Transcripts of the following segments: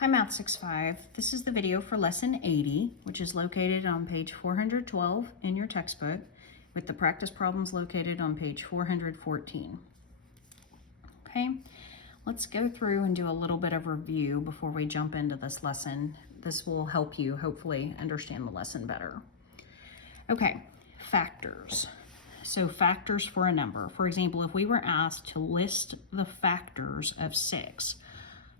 Hi Math 6-5. This is the video for lesson 80, which is located on page 412 in your textbook, with the practice problems located on page 414. Okay, let's go through and do a little bit of review before we jump into this lesson. This will help you hopefully understand the lesson better. Okay, factors. So factors for a number. For example, if we were asked to list the factors of 6,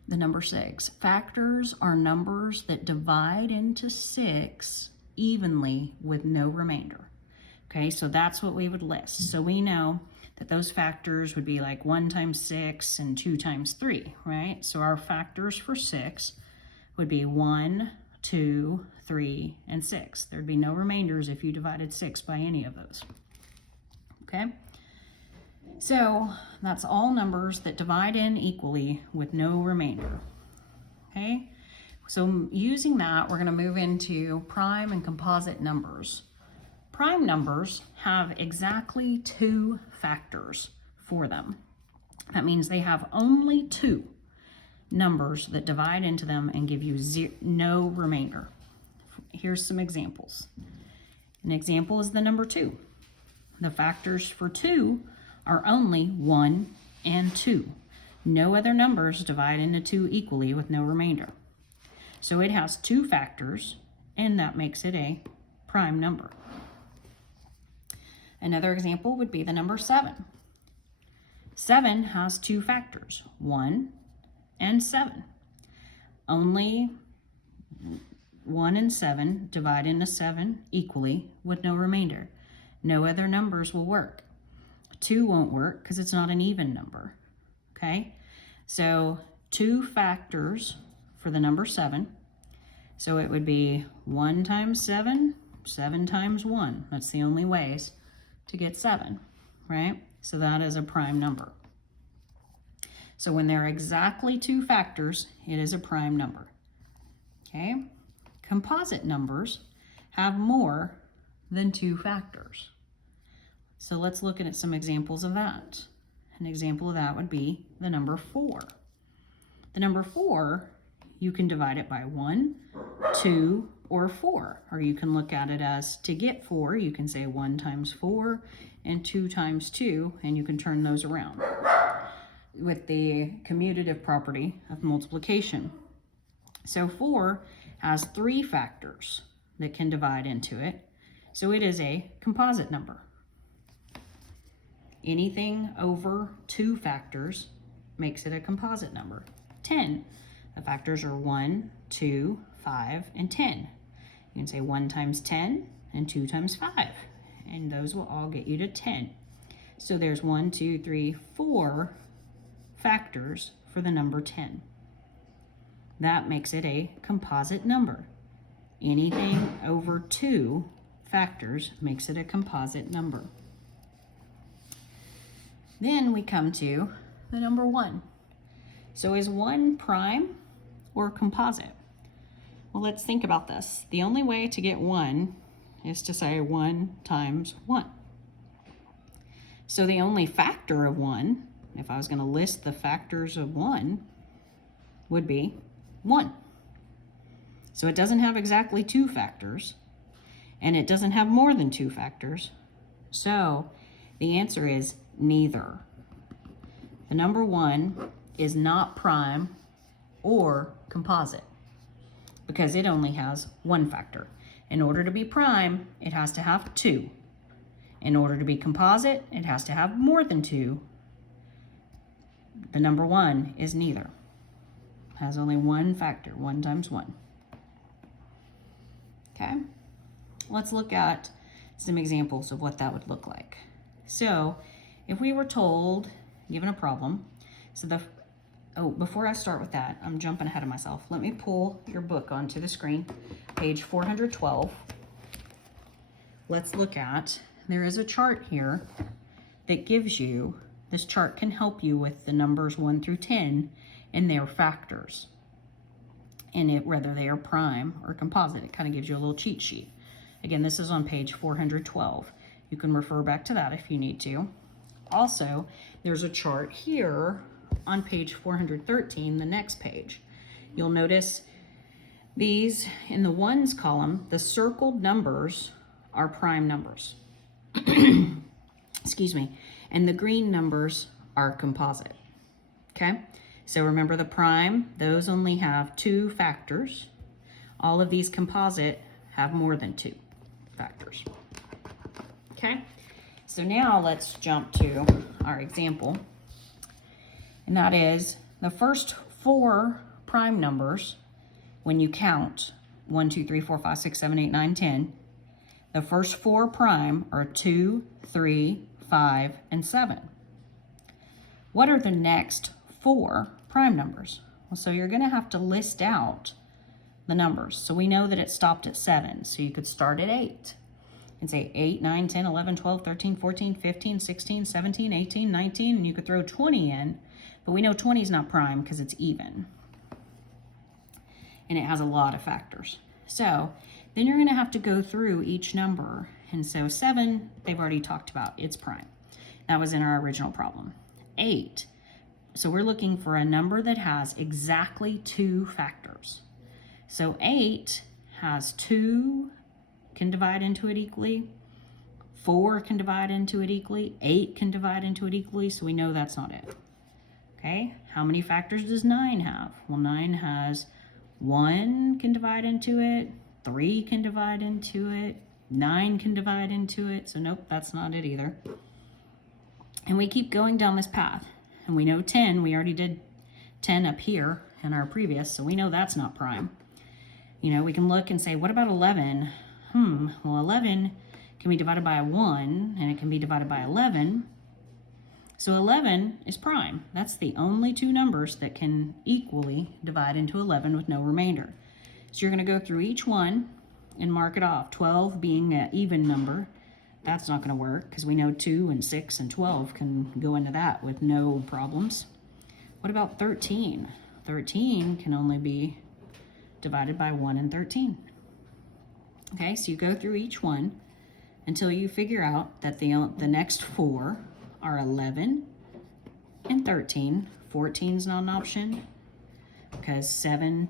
the number 6. Factors are numbers that divide into 6 evenly with no remainder. Okay, so that's what we would list. So we know that those factors would be like 1 times 6 and 2 times 3, right? So our factors for 6 would be 1, 2, 3, and 6. There'd be no remainders if you divided 6 by any of those. Okay? So that's all numbers that divide in equally with no remainder. Okay, so using that, we're going to move into prime and composite numbers. Prime numbers have exactly 2 factors for them. That means they have only 2 numbers that divide into them and give you no remainder. Here's some examples. An example is the number 2. The factors for 2 are only 1 and 2. No other numbers divide into 2 equally with no remainder. So it has 2 factors, and that makes it a prime number. Another example would be the number 7. 7 has 2 factors, 1 and 7. Only 1 and 7 divide into 7 equally with no remainder. No other numbers will work. 2 won't work because it's not an even number, okay? So 2 factors for the number 7. So it would be 1 times 7, 7 times 1. That's the only ways to get 7, right? So that is a prime number. So when there are exactly 2 factors, it is a prime number, okay? Composite numbers have more than 2 factors. So let's look at some examples of that. An example of that would be the number 4. The number 4, you can divide it by 1, 2, or 4. Or you can look at it as to get 4, you can say 1 times 4 and 2 times 2, and you can turn those around with the commutative property of multiplication. So 4 has 3 factors that can divide into it. So it is a composite number. Anything over 2 factors makes it a composite number. 10, the factors are 1, 2, 5, and 10. You can say 1 times 10 and 2 times 5, and those will all get you to 10. So there's 1, 2, 3, 4 factors for the number 10. That makes it a composite number. Anything over 2 factors makes it a composite number. Then we come to the number 1. So is 1 prime or composite? Well, let's think about this. The only way to get 1 is to say 1 times 1. So the only factor of 1, if I was going to list the factors of 1, would be 1. So it doesn't have exactly 2 factors, and it doesn't have more than 2 factors. So the answer is neither. The number 1 is not prime or composite because it only has 1 factor. In order to be prime, it has to have 2. In order to be composite, it has to have more than 2. The number 1 is neither. It has only 1 factor, 1 times 1. Okay, let's look at some examples of what that would look like. So if we were told, given a problem, before I start with that, I'm jumping ahead of myself. Let me pull your book onto the screen, page 412. Let's look at, there is a chart here that gives you, this chart can help you with the numbers 1 through 10 and their factors, and whether they are prime or composite. It kind of gives you a little cheat sheet. Again, this is on page 412. You can refer back to that if you need to. Also, there's a chart here on page 413, the next page. you'll notice these in the ones column, the circled numbers are prime numbers. Excuse me. And the green numbers are composite. Okay? So remember the prime, those only have 2 factors. All of these composite have more than 2 factors. Okay? So now let's jump to our example. And that is the first 4 prime numbers, when you count 1, 2, 3, 4, 5, 6, 7, 8, 9, 10, the first 4 prime are 2, 3, 5, and 7. What are the next 4 prime numbers? Well, so you're going to have to list out the numbers. So we know that it stopped at 7, so you could start at 8 and say 8, 9, 10, 11, 12, 13, 14, 15, 16, 17, 18, 19, and you could throw 20 in, but we know 20 is not prime because it's even. And it has a lot of factors. So then you're going to have to go through each number. And so 7, they've already talked about, it's prime. That was in our original problem. 8, so we're looking for a number that has exactly 2 factors. So 8 has 2, can divide into it equally. 4 can divide into it equally. 8 can divide into it equally, so we know that's not it. Okay, how many factors does 9 have? Well, 9 has 1 can divide into it, 3 can divide into it, 9 can divide into it, so nope, that's not it either. And we keep going down this path, and we know 10, we already did 10 up here in our previous, so we know that's not prime. You know, we can look and say, what about 11? Well, 11 can be divided by a 1, and it can be divided by 11. So 11 is prime. That's the only 2 numbers that can equally divide into 11 with no remainder. So you're going to go through each one and mark it off. 12 being an even number, that's not going to work because we know 2 and 6 and 12 can go into that with no problems. What about 13? 13 can only be divided by 1 and 13. Okay, so you go through each one until you figure out that the next 4 are 11 and 13. 14 is not an option because 7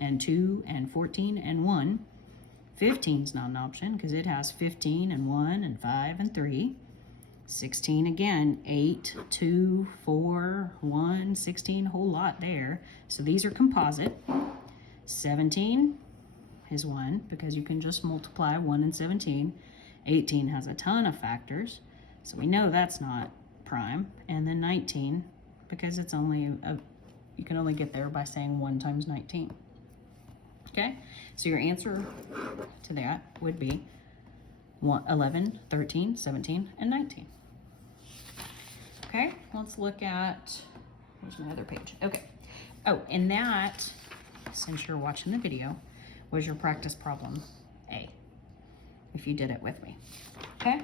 and 2 and 14 and 1. 15 is not an option because it has 15 and 1 and 5 and 3. 16 again, 8, 2, 4, 1, 16, a whole lot there. So these are composite. 17 is 1 because you can just multiply 1 and 17. 18 has a ton of factors, so we know that's not prime. And then 19, because it's only you can only get there by saying 1 times 19. Okay, so your answer to that would be 11, 13, 17, and 19. Okay, let's look at, where's my other page? Okay, oh, and that, since you're watching the video, was your practice problem A, if you did it with me. Okay,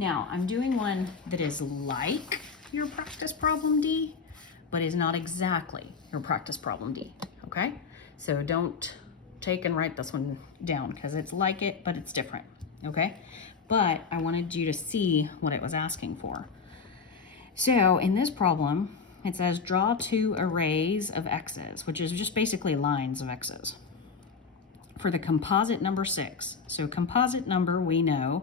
now I'm doing one that is like your practice problem D, but is not exactly your practice problem D, okay? So don't take and write this one down because it's like it, but it's different, okay? But I wanted you to see what it was asking for. So in this problem, it says draw 2 arrays of x's, which is just basically lines of x's, for the composite number 6. So composite number, we know,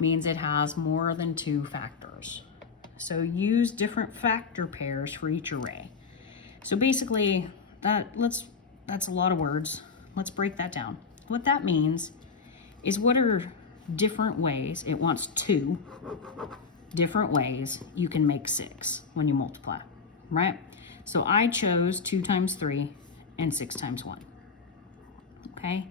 means it has more than 2 factors. So use different factor pairs for each array. So basically, that's a lot of words. Let's break that down. What that means is what are different ways, it wants 2 different ways you can make 6 when you multiply, right? So I chose 2 times 3 and 6 times 1. Okay,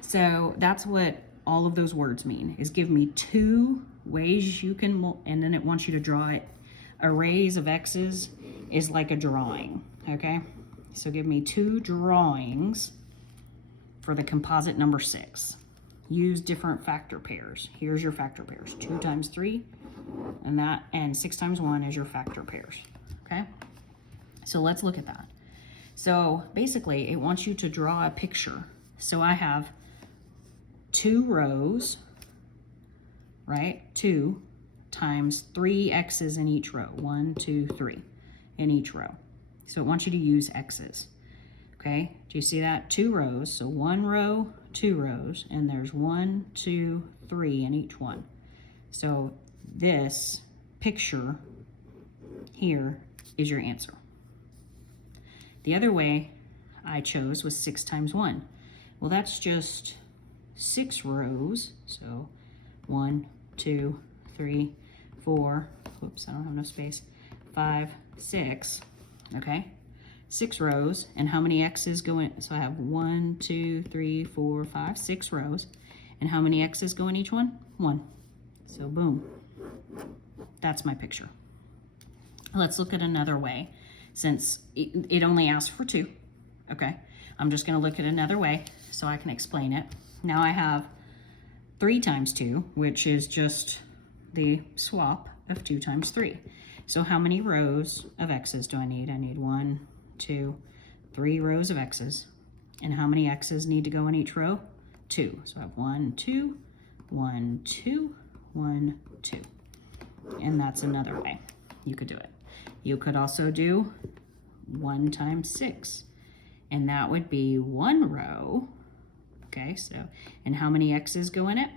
so that's what all of those words mean, is give me 2 ways you can, and then it wants you to draw it. Arrays of x's is like a drawing, okay? So give me 2 drawings for the composite number 6. Use different factor pairs. Here's your factor pairs, 2 times 3, and 6 times 1 is your factor pairs, okay? So let's look at that. So basically, it wants you to draw a picture. So I have 2 rows, right? 2 times 3 x's in each row. 1, 2, 3 in each row. So it wants you to use X's. Okay, do you see that? 2 rows, so 1 row, 2 rows, and there's 1, 2, 3 in each one. So this picture here is your answer. The other way I chose was 6 times 1. Well, that's just 6 rows, so 1, 2, 3, 4, whoops, I don't have enough space, 5, 6, okay? 6 rows, and how many X's go in? So I have 1, 2, 3, 4, 5, 6 rows, and how many X's go in each one? 1. So boom, that's my picture. Let's look at another way. Since it only asks for 2, okay? I'm just gonna look at another way so I can explain it. Now I have 3 times 2, which is just the swap of 2 times 3. So how many rows of X's do I need? I need 1, 2, 3 rows of X's. And how many X's need to go in each row? 2. So I have 1, 2, 1, 2, 1, 2. And that's another way you could do it. You could also do 1 times 6. And that would be 1 row. Okay, so, and how many X's go in it?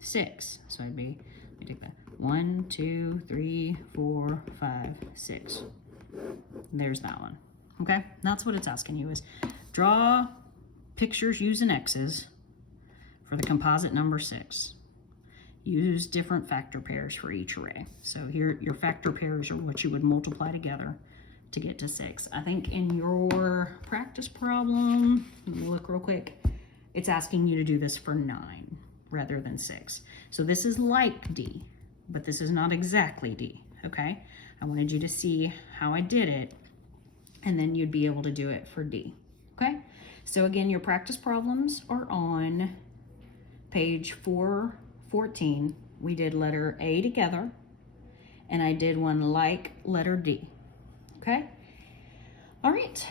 6. So I'd be, let me take that. 1, 2, 3, 4, 5, 6. There's that one. Okay, that's what it's asking you is draw pictures using X's for the composite number 6. Use different factor pairs for each array. So here, your factor pairs are what you would multiply together to get to 6. I think in your practice problem, let me look real quick, it's asking you to do this for 9 rather than 6. So this is like D, but this is not exactly D, okay? I wanted you to see how I did it, and then you'd be able to do it for D, okay? So again, your practice problems are on page 414. We did letter A together, and I did one like letter D, okay? All right,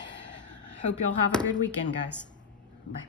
hope y'all have a good weekend, guys. Bye.